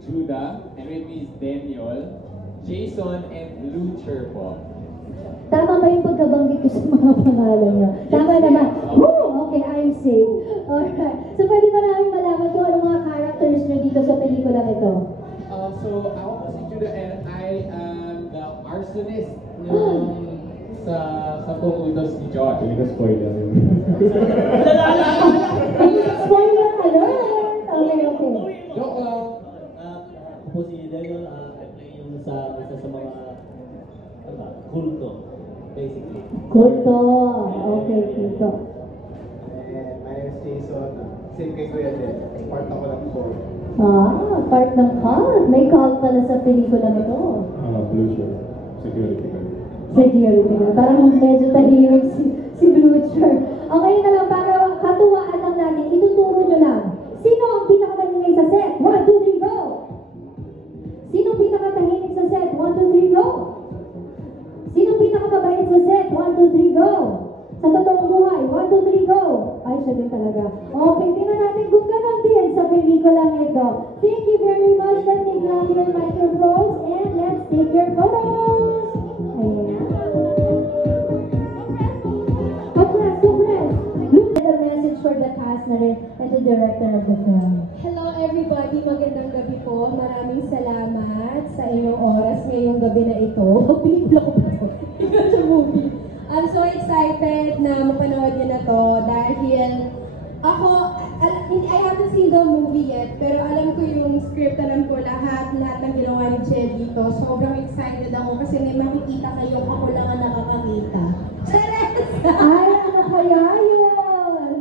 Judah, and with me is Daniel, Jason, and Lucher po. Tama ba yung pagkabanggit ko sa mga pangalan niyo? Tama naman. Woo! Okay, I'm safe. Alright. So, pwede ba namin malaman kung anong mga characters niyo dito sa pelikulang ito? So, ako po si Judah, and I am the arsonist nung sa pumutos ni Josh. Hindi ko spoiler yun. Spoiler alert! Okay. Joke lang. Ako po si Daniel, yung isa sa mga kulto, basically. Kulto. Okay, kulto. And my name is Jason. Same kay Kuya din. Part ako ng call. Part ng cult. May cult pala sa pelikulang ito. Blucher. Security guard. Security guard. Parang medyo tahimik si Blucher. Okay na lang, para katuwaan lang natin, ituturo nyo lang. Sino ang pinakamatahimik sa set? 1, 2, 3, go! Sino ang pinakamatahimik sa set? 1, 2, 3, go! Sino ang pinakamabait sa set? 1, 2, 3, go! Sa totoong buhay, 1, 2, 3, go! Ay, siya din talaga. Okay, tingnan natin kung gano'n din sa pelikulang ito. Thank you very much. Let me grab your microphones and let's take your photos! Ayan. Congrats! Look at the message for the cast na rin and the director of the film. Hello everybody, magandang gabi po. Maraming salamat sa inyong oras ngayong gabi na ito. Pelikula ko ba ito? Ikaw sa movie. I'm so excited na mapanood niyo na to dahil ako, I haven't seen the movie yet, pero alam ko yung script, alam ko lahat ng ginawa ni Jed dito. Sobrang excited ako kasi may makikita kayo, ako lang ang nakakakita. Chares! Ay, ano kaya yun?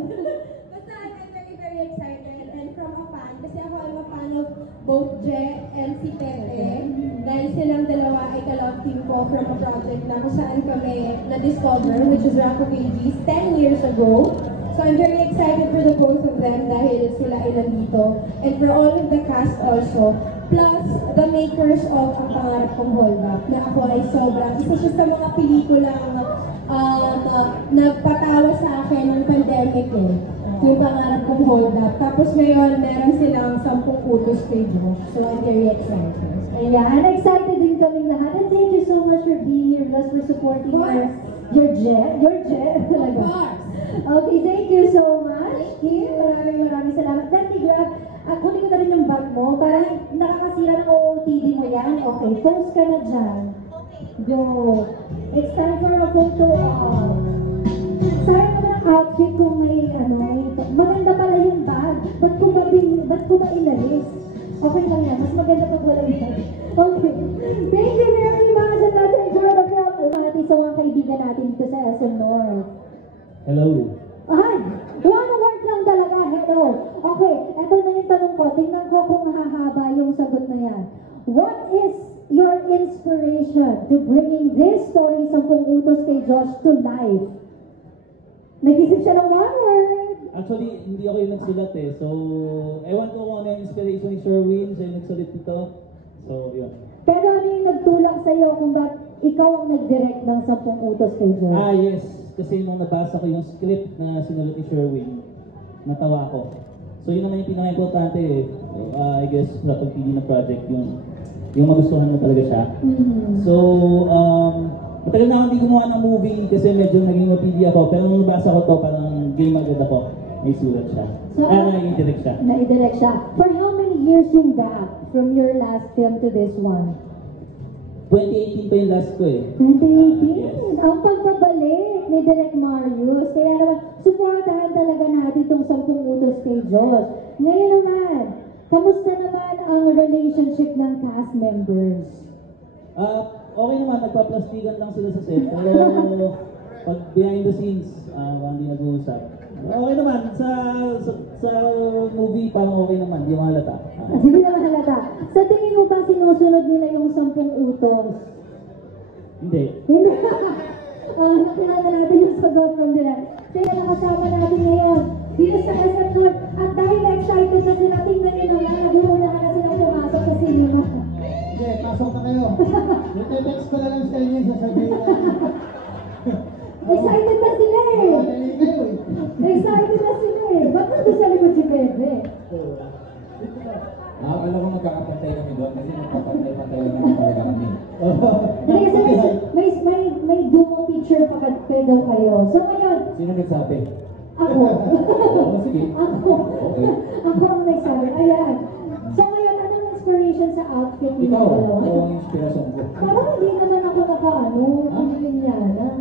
Basta I'm very excited and from a fan, kasi ako I'm a fan of both Jed and si Pepe. Dahil silang dalawa ay ka-love team ko from a project na kung saan kami na-discover, which is Rocco Pages, 10 years ago. So I'm very excited for the both of them dahil sila ay nandito. And for all of the cast also. Plus, the makers of Ang Pangarap Kong Hold Up, na ako ay sobrang, isa siya sa mga pelikulang nagpatawa sa akin ng pandemic eh. Yung Pangarap Kong Hold Up. Tapos ngayon, meron silang 10 utos kay Josh. So I'm very excited. Ayan, excited din kaming lahat. And thank you so much for being here with us, for supporting your jet. Your jet, Of talaga. course! Okay, thank you so much, Kim. Maraming salamat. Let me grab, kunin ko na rin yung bag mo. Parang nakakasira ng OOTD mo yan. Okay, post ka na dyan. Go. It's time for a photo op. Sayang naman ang outfit kung may, maganda pala yung bag. Ba't ko ba inalis? Okay lang yan. Mas maganda pag wala yan. Okay. Thank you very much. And let's enjoy the film. Pati sa mga kaibigan natin dito sa SM North. Hello. Ay! One word lang talaga. Hello. Okay. Ito na yung tanong ko. Tingnan ko kung hahaba yung sagot na yan. What is your inspiration to bringing this story, 10 utos kay Josh, to life? Nag-isip siya ng one word. Actually, hindi ako yung nagsulat eh. So, ewan ko kung ano yung inspiration ni Sherwin, siya yung nagsulat dito. So, yun. Pero ano yung nagtulak sa'yo kung ba't ikaw ang nag-direct ng 10 utos kay Josh? Yes. Kasi nung nabasa ko yung script na sinulat ni Sherwin, natawa ko. So, yun naman yung pinaka-importante eh. I guess, sa pagpili ng project, yung magustuhan mo talaga siya. So, matagal na hindi gumawa ng movie kasi medyo naging napili ako. Pero nung nabasa ko to, parang game agad ako. May sulat siya. So, nai-direct siya. Nai-direct siya. For how many years yung gap from your last film to this one? 2018 pa yung last ko eh. 2018? Yes. Ang pagpabalik ni Direk Marius. Kaya naman, supportahan talaga natin itong 10 utos kay Josh. Ngayon naman, kamusta naman ang relationship ng cast members? Okay naman, nagpa-plastikan lang sila sa set. Pero pag behind the scenes, hindi nag-uusap. Okay naman, sa movie parang okay naman, di mahalata. Hindi naman halata. Sa tingin mo ba sinusunod nila yung 10 utos? Hindi. Hindi. Nakilala natin yung sagot from Direk. Kaya nakasama natin ngayon dito sa SM North. At dahil excited na sila, tingnan nyo naman, nag-uuna ka na silang pumasok sa cinema. Hindi, pasok na kayo. Ite-text ko na lang sa inyo, sasabihin na. Excited na sila eh. Dali kayo eh. Excited na sila eh. Ba't nandun sa likod si Bebe? Alam ko magkakapantay kami doon kasi magkapantay-pantay lang naman talaga kami. Hindi kasi may duo picture pa daw kayo. So ngayon, Sino nagsabi? ako. Oo, sige. Ako. Okay. Ako ang nagsabi. Ayan. So ngayon, anong inspiration sa outfit niyo Ikaw, dalawa? ikaw ang inspirasyon ko. Parang hindi naman ako naka-ano,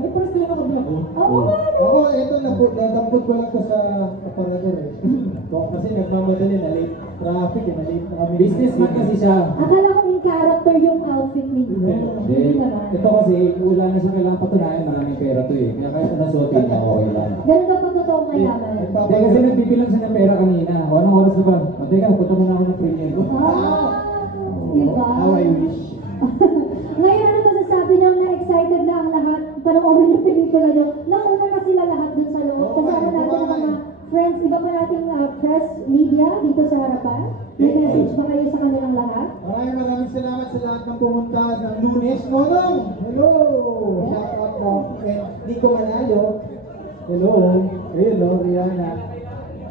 Eh, parang sila nakabla ko. Oo nga, no? Ako, ito, nadampot ko lang to sa aparador eh. Kasi nagmamadali, na-late traffic eh, na-late na kami. Businessman kasi siya. Akala ko in character yung outfit ninyo. Hindi. Hindi naman. Ito kasi, wala na siya kailangang patunayan, maraming pera to eh. Kaya kahit nasuotin niya, okay lang. Ganun ba pag totoong mayaman? Hindi kasi nagbibilang siya ng pera kanina. O, anong oras na ba? Teka, punta muna ako ng premiere ko. Diba? How I wish. Ngayon, ano masasabi niyo na excited na ang lahat? Panoorin yung pelikula niyo. Nauna na sila lahat dun sa loob. Kasama natin ang mga friends, iba pa nating press media dito sa harapan. May message ba kayo sa kanilang lahat? Maraming salamat sa lahat ng pumunta ng Lunes. Nonong! Hello! Shout out po. And Nico Manalo. Hello! Ayun no, Rihanna.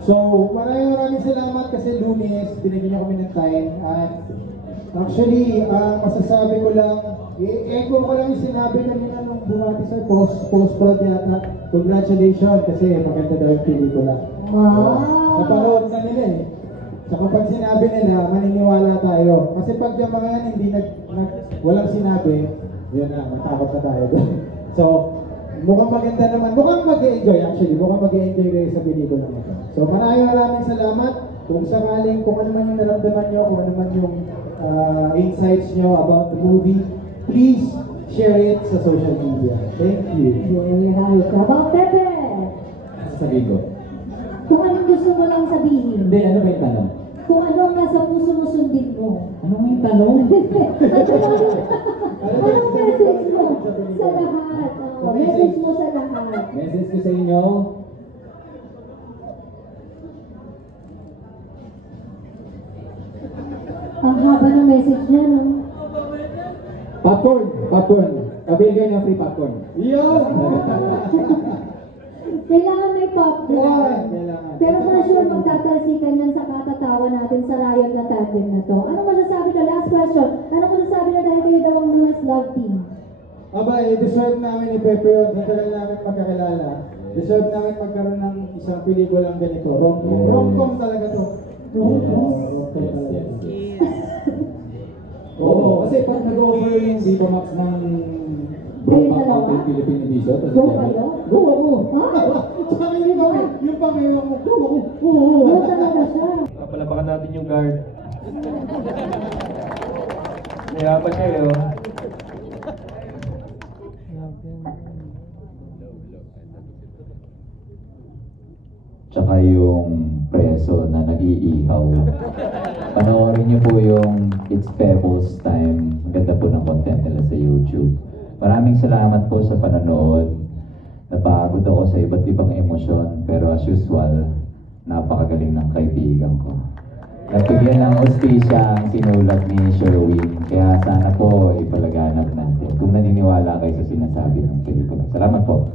So, maraming salamat kasi Lunes, binigyan niyo kami ng time. At actually, masasabi ko lang, echo ko lang yung sinabi kanina nung bumati sa post-prod yata. Congratulations kasi maganda daw yung pelikula. Wow! Napanood na nila eh. So kapag sinabi nila, maniniwala tayo. Kasi pag yung mga yan hindi walang sinabi, yun na, matakot na tayo doon. So, mukhang maganda naman. Mukhang mag-enjoy actually. Mukhang mag-enjoy kayo sa pelikula na ito. So maraming salamat. Kung sakaling, kung ano man yung naramdaman nyo, kung ano man yung insights nyo about the movie, please share it sa social media. Thank you. Yeah, about Pepe! Sasabihin ko. Kung anong gusto mo lang sabihin. Hindi, ano ba yung tanong? Kung ano ang nasa puso mo sundin mo. Ano nga yung tanong? Anong message mo sa lahat? Message mo sa lahat. Message ko sa inyo, Ang haba ng message niya, no? popcorn. Kabili kayo ng free popcorn. Yun! Kailangan may popcorn. Kailangan. Pero for sure, magtatalsikan yan sa katatawa natin sa riot na tandem na to. Ano masasabi na? Last question. Ano masasabi na dahil kayo daw ang Lunes Love Team? Aba, deserve namin ni Pepe yun. Sa tagal namin magkakilala. Deserve namin magkaroon ng isang pelikulang ganito. Rom-com talaga to. Rom-com talaga. Oo, kasi pag nag-offer yung Viva Max ng Brokeback Mountain Philippine Edition, Go kayo? Go ako! Sa akin yung pangyayon mo. Go talaga siya. Papalapakan natin yung guard. Mayaman kayo. Tsaka yung preso na nag-iihaw. Panoorin niyo po yung It's Pebbles Time. Ang ganda po ng content nila sa YouTube. Maraming salamat po sa panonood. Napagod ako sa iba't ibang emosyon. Pero as usual, napakagaling ng kaibigan ko. Nagbigyan ng hostisya ang sinulat ni Sherwin. Kaya sana po ipalaganap natin kung naniniwala kayo sa sinasabi ng pelikula. Salamat po.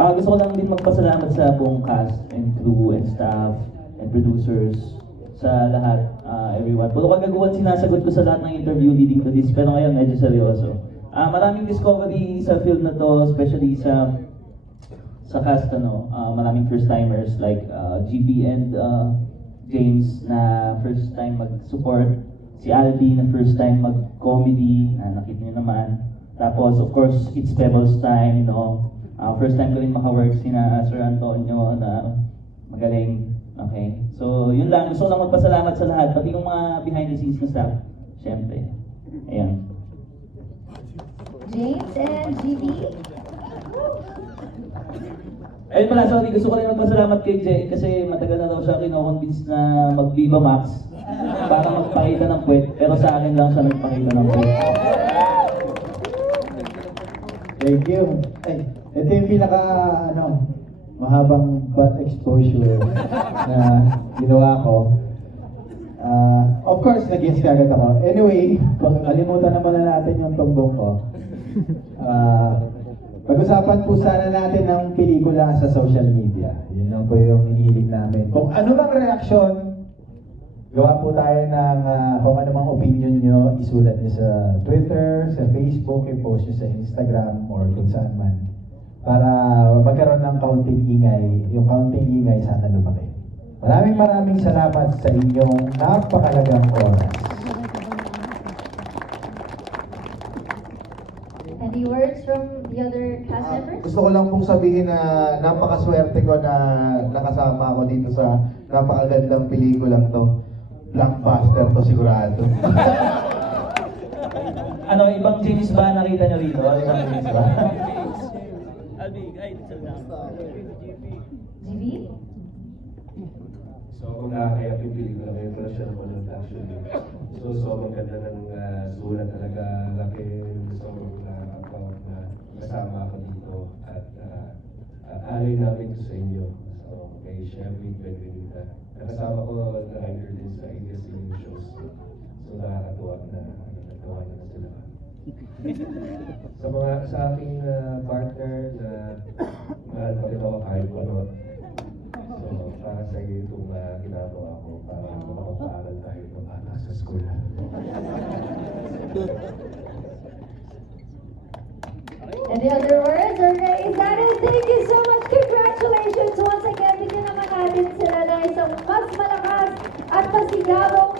Gusto ko lang din magpasalamat sa buong cast and crew and staff and producers, sa lahat, everyone. Puro kagaguhan sinasagot ko sa lahat ng interview leading to this, pero ngayon medyo seryoso. Maraming discovery sa film na to, especially sa cast, maraming first-timers like GP and James na first time mag-support, si Aldi na first time mag-comedy, na nakita niyo naman. Tapos, of course, It's Pebbles Time, first time ko rin maka-work sina Sir Antonio na magaling. Okay? So, yun lang. Gusto ko lang magpasalamat sa lahat. Pati yung mga behind the scenes na staff. Siyempre. Ayan. James and GB? Ayun pala, sorry. Gusto ko rin magpasalamat kay Jay kasi matagal na daw siya kino-convince na mag-Viva Max para magpakita ng puwet. Pero sa akin lang siya nagpakita ng puwet. Thank you. Ay, ito yung pinaka, mahabang butt exposure na ginawa ko. Of course, nag-guess ka agad ako. Anyway, kalimutan naman na natin yung tumbong ko. Pag-usapan po sana natin ng pelikula sa social media. Yun lang po yung hinihiling namin. Kung ano lang reaksyon, gawa po tayo ng kung ano mang opinion nyo, isulat nyo sa Twitter, sa Facebook, i-post nyo sa Instagram, or kung saan man. Para magkaroon ng kaunting ingay, yung kaunting ingay sana lumaki. Maraming salamat sa inyong napakalagang oras. Any words from the other cast members? Gusto ko lang pong sabihin na napakaswerte ko na nakasama ako dito sa napakagandang pelikulang to. Blockbuster to sigurado. Ano, ibang James ba nakita nyo rito? Ibang James ba? GB? So kung nakakaya yung pelikula, ngayon ko na siya napanood actually. So sobrang ganda ng sulat talaga, laki, sobrang nakakatawa na kasama ako dito at alay namin ito sa inyo. So kay Shelby, Benvenita. Nakasama ko na writer din sa ABS-CBN shows. So nakakatuwa na nagawa niya na sila. Sa aking partner na mahal pa rin ako kahit ano. So, para sa iyo itong ginagawa ko para makapag-aaral tayo ng bata sa school. Any other words? Okay, is that it? Thank you so much. Congratulations once again. Bigyan naman natin sila ng isang mas malakas at masigabong